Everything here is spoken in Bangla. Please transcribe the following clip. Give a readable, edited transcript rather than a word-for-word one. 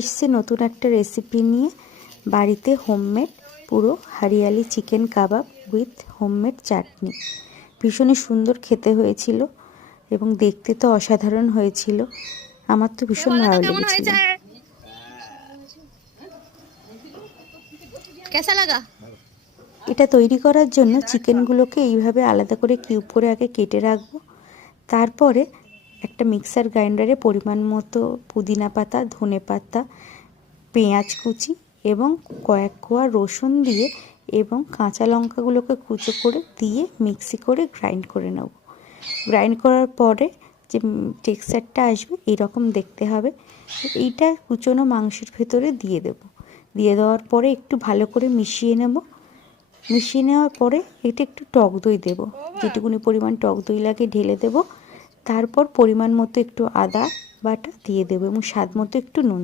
এসছে নতুন একটা রেসিপি নিয়ে, বাড়িতে হোমমেড পুরো hariyali chicken kebab with homemade chutney. ভীষণই সুন্দর খেতে হয়েছিল এবং দেখতে তো অসাধারণ হয়েছিল। আমার তো ভীষণ ভালো লেগেছিল। এটা তৈরি করার জন্য চিকেনগুলোকে এইভাবে আলাদা করে কিউব করে আগে কেটে রাখবো। তারপরে একটা মিক্সার গ্রাইন্ডারে পরিমাণ মতো পুদিনা পাতা, ধনে পাতা, পেঁয়াজ কুচি এবং কয়েক কোয়া রসুন দিয়ে এবং কাঁচা লঙ্কাগুলোকে কুচো করে দিয়ে মিক্সি করে গ্রাইন্ড করে নেব। গ্রাইন্ড করার পরে যে টেক্সচারটা আসবে এইরকম দেখতে হবে। এইটা কুচোনো মাংসের ভেতরে দিয়ে দেব। দিয়ে দেওয়ার পরে একটু ভালো করে মিশিয়ে নেব। মিশিয়ে নেওয়ার পরে এটা একটু টক দই দেব, যেটুকুনি পরিমাণ টক দই লাগে ঢেলে দেব। তারপর পরিমাণ মতো একটু আদা বাটা দিয়ে দেবো এবং স্বাদ মতো একটু নুন।